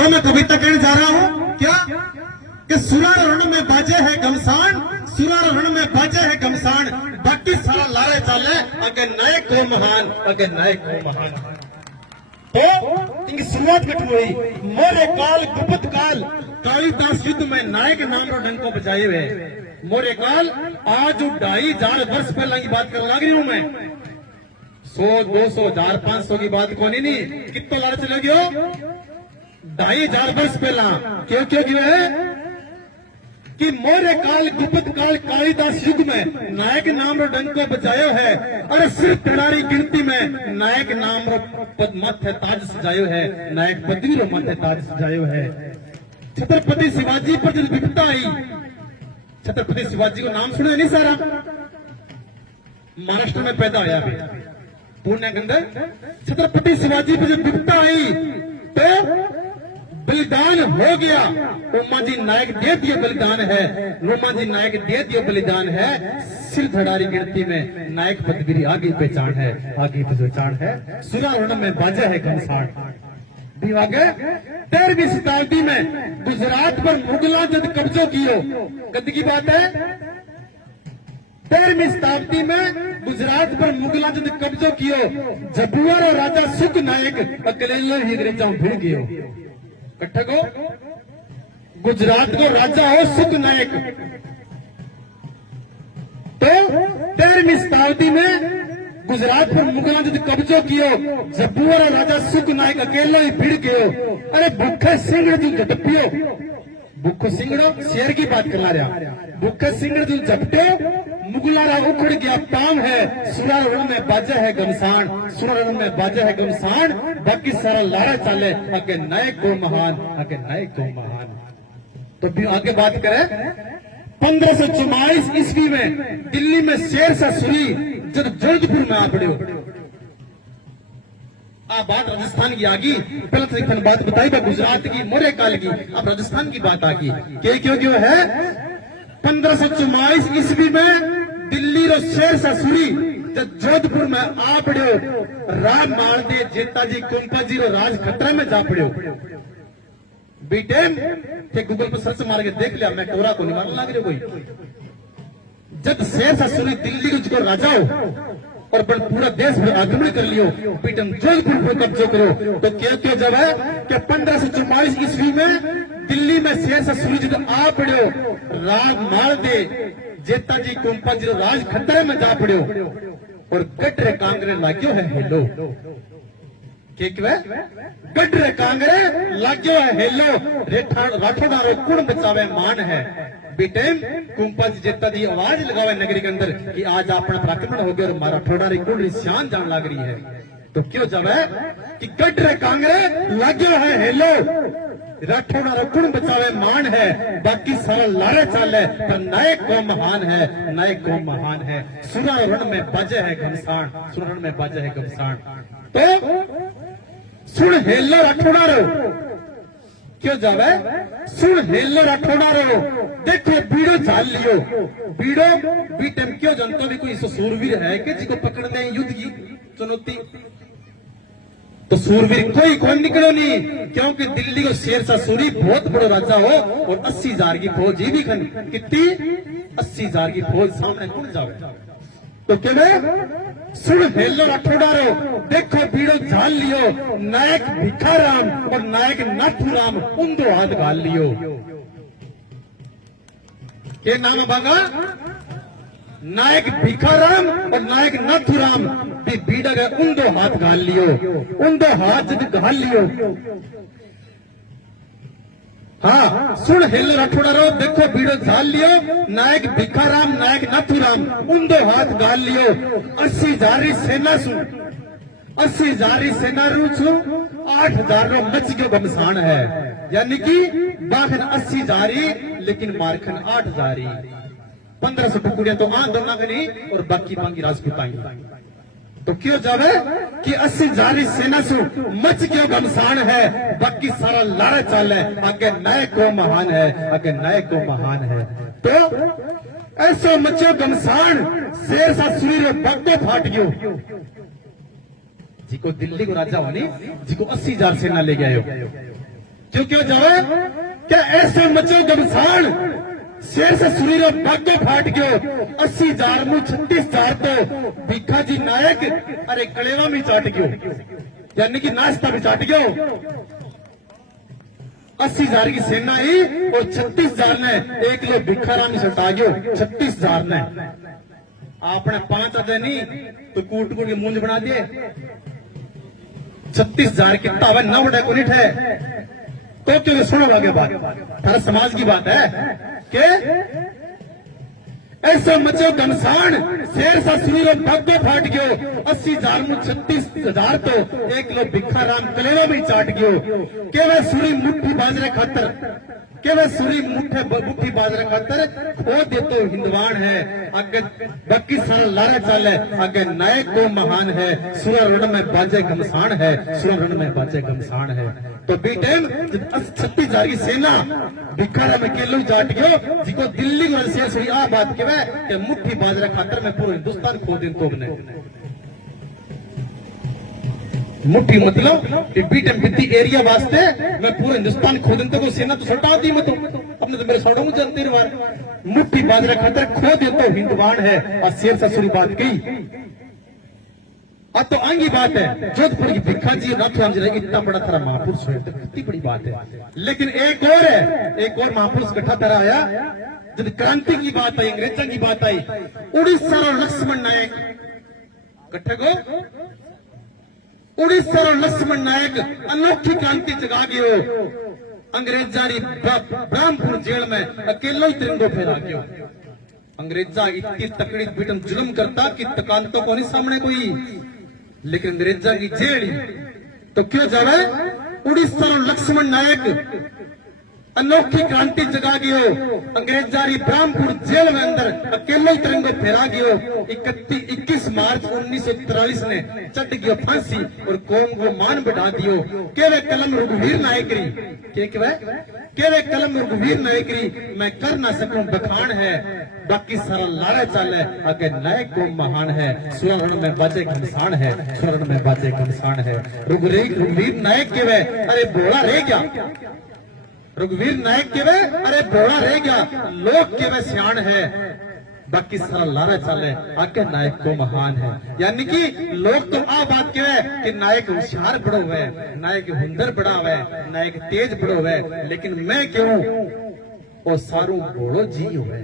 तो मैं कविता कहने जा रहा हूं क्या कि सुरार रण में बाजे है घमसान, सुरार रण में बाजे है घमसान, बाकी सारा लारे चाले अगे नए को महान, अगे नए को महान। तो इनकी शुरुआत कठ हुई मोरे काल गुप्त काल कालिदास युद्ध में नायक नाम रो डंको बजाए हुए मोरे काल आज 2,500 पहला की बात कर लग रही हूं मैं। 100, 200, 1000, 500 की बात को नहीं कितना लारे चले गयो 2,500 वर्ष पहला। क्यों क्यों क्यों है कि मोरे काल गुप्त काल कालिदास युग में नायक नाम रो डंको बजायो है। अरे सिर्फ तिड़ारी गिनती में नायक नाम रो पद माथे ताज सजायो है, नायक पदवी रो माथे ताज सजायो है। छत्रपति शिवाजी पर जब विपदा आई, छत्रपति शिवाजी को नाम सुना नहीं सारा, महाराष्ट्र में पैदा होया भी पुणे के अंदर। छत्रपति शिवाजी पर जब विपदा आई तो बलिदान हो गया। उमा जी नायक दे दियो बलिदान है, रोमा जी नायक दे दियो बलिदान है। सिर धड़ारी गिनती में नायक पदगिरी आगे पहचान है, आगे पहचान है। सुरावरण में बाजा है घमसान। भी आगे 13वीं शताब्दी में गुजरात पर मुगलों जब कब्जो कियो, कद की बात है 13वीं शताब्दी में गुजरात पर मुगलों जब कब्जो कियो, जबुआर और राजा सुख नायक अकेले ही अंग्रेजों भिड़ गयो। कट्ठा को गुजरात को राजा हो सुख नायक। तो 13वीं शताब्दी में गुजरात पर मुगलों ने कब्जो कियो, जबुआर राजा सुख नायक अकेलो ही भिड़ गयो। अरे भूखे सिंगड़ तू झटपियो, भूखो सिंगड़ो शेर की बात करना रहा, भूखे सिंगड़ तू झपटो मुगलारा उखड़ गया पाम है। सुरारण में बाजा है घमसान, सुरारण में बाजा है घमसान, बाकी सारा लारा चाले आगे नए को महान, आगे नए को महान। तो भी आगे बात करें 1544 ईस्वी में दिल्ली में शेरशाह सूरी जब जोधपुर में आ पड़े। आप बात राजस्थान की आगी, पहले तो एक बात बताई बा गुजरात की मौर्य काल की, अब राजस्थान की बात आ गई। क्यों क्यों है 1544 ईस्वी में दिल्ली रो शेरशाह सूरी जब जोधपुर में आ पड़ो, राम माल दे जेताजी कुंपाजी रो राज खतरे में जा पड़ो। बेटे के गूगल पर सर्च मार के देख लिया, मैं कोरा को नहीं मारने लग रही कोई। जब शेरशाह सूरी दिल्ली को राजा हो और पूरा देश में आक्रमण कर लियो, पीटन जोधपुर पर कब्जो करो, तो क्या क्या जब है कि 1544 ईस्वी में दिल्ली में शेरशाह सूरी जब आ पड़ो, राग माल दे जेताजी कुंपाजी रो राज खतरे में जा पड़ो और गटरे कांगरे लाग्यो है हेलो। गटरे कांगरे लाग्यो है हेलो, राठौड़ारो कुण बचावे मान है। बेटे कुंपाजी जेताजी आवाज लगावे नगरी के अंदर कि आज अपना आक्रमण हो गया और मारा राठौड़ारी कुण शान जान लग रही है। तो क्यों जब है कि गटरे कांगरे लाग्यो है हेलो, राठौड़ा कुण बचावे मान है, बाकी सारा लारे चाले पर नए को महान है, नए को महान है। सुरारण में बाजे है घमसान, सुरारण में बाजे है घमसान। तो सुन हेलो राठौड़ा रो क्यों जावे, सुन हेलो राठौड़ा रो देखो बीड़ो झाल लियो। बीड़ो बीटम क्यों जनता भी कोई सूरवीर है कि जिसको पकड़ने युद्ध की चुनौती, तो सूरवीर कोई कौन निकलो नहीं, क्योंकि दिल्ली को शेरशाह सूरी बहुत बड़ा राजा हो और 80,000 की फौज ही भी कितनी 80,000 की फौज सामने कौन जावे। तो क्या सुन हेलो राठौड़ा रो देखो बीड़ो झाल लियो, नायक भिखाराम और नायक नाथूराम उन्दो हाथ घाल लियो। के नाम बागा नायक भिखाराम और नायक नाथूराम भी बीड़ा गए उन्दो हाथ घाल लियो, उन्दो हाथ जब घाल लियो। हाँ सुन हेलो राठौड़ा रो देखो बीड़ो झाल लियो, नायक भिखाराम नायक नाथूराम उन्दो हाथ घाल लियो। 80,000 सेना सु 80,000 सेना रू सु 8,000 रो मच गयो घमसान है, यानी कि बाखन 80,000 लेकिन मारखन 8,000। 1500 टुकड़ियां तो आंदोलन करी और बाकी मांगी राजपूत आई। तो क्यों जावे कि 80,000 सेना से मच क्यों घमसान है, बाकी सारा लारा चाल है आगे नए को महान है, आगे नए को महान है। तो ऐसो मचो घमसान शेरशाह सूरी रो बग्गो फाट गयो। जिको दिल्ली को राजा वाली जिको 80,000 सेना ले गए क्यों क्यों जाओ क्या ऐसे मचो घमसान शेर से सुरीरो बागो फाट गयो 80,000 मु 36,000 तो भिखा जी नायक अरे कलेवा में चाट गयो यानी कि नाश्ता भी चाट गयो 80,000 की सेना ही और 36,000 ने 1 किलो भिखाराम ही सटा गयो 36,000 ने आपने 5 अदे नहीं तो कूट कूट के मूंज बना दिए 36,000 कितना हुआ न बड़ा को निठ है तो क्यों सुनो आगे बात थारा समाज की बात है कि ऐसा मचो घमसान शेर सा सुनीरो भागो फाट गयो 80,000 मु 36,000 तो 1 किलो भिखाराम कलेवा में चाट गयो के वह सुरी मुट्ठी बाजरे खातर के वह सुरी मुट्ठी बाजरे खातर खो दे तो हिंदवान है आगे बाकी सारा लारे चाले आगे नायक को महान है सुरा रण में बाजे घमसान है सुरा रण में बाजे घमसान है तो बी टाइम 36,000 की सेना भिखाराम में केलो चाट गयो जिको दिल्ली में से सुई आ बात के कि मुट्ठी बाजरा खातर में पूरा हिंदुस्तान खो दिन तो बने मुट्ठी मतलब कि बीटम बिद्दी एरिया वास्ते मैं पूरा हिंदुस्तान खो दिन तो सेना तो सटा दी मत अपने तो मेरे सौड़ों में जानते रहे मुट्ठी बाजरा खातर खो दिन तो हिंदुवान है और शेर ससुरी बात कही अब तो आंगी बात है जोधपुर की भिखा जी नाथुराम जी इतना बड़ा थारा महापुरुष है तो कितनी बड़ी बात है लेकिन एक और महापुरुष इकट्ठा तरह आया जब क्रांति की बात आई अंग्रेजों की बात आई उड़ीसा और लक्ष्मण नायक इकट्ठे को उड़ीसा और लक्ष्मण नायक अनोखी क्रांति जगा गयो अंग्रेजा ब्रह्मपुर जेल में अकेलो ही तिरंगो फहरा गयो अंग्रेजा इतनी तकड़ी बीटम जुल्म करता कि तकांतों को नहीं सामने कोई लेकिन अंग्रेजा की जेल तो क्यों जावे उड़ीसा और लक्ष्मण नायक अनोखी क्रांति जगा गयो अंग्रेजारी ब्रह्मपुर जेल में अंदर अकेलो ही तिरंगो फहरा गयो 21 मार्च 1943 ने चढ़ गयो फांसी और कौम को मान बढ़ा दियो केवे कलम रघुवीर नायकरी केवे कलम रघुवीर नायकरी मैं कर ना सकूं बखान है बाकी सारा लाड़ा चाले अगे नायक को महान है स्वर्ण में बाजे घमसान है स्वर्ण में बाजे घमसान है रघुवीर नायक केवे अरे बोला रह गया रघुवीर नायक केवे अरे बोड़ा रह गया लोग केवे सियाण है बाकी सारा लारा चाले आके नायक को महान है यानी कि लोग तो आ बात केवे कि नायक होशियार बड़ो है नायक हुनर बड़ा है नायक तेज बड़ो है लेकिन मैं क्यों और सारू बोलो जी है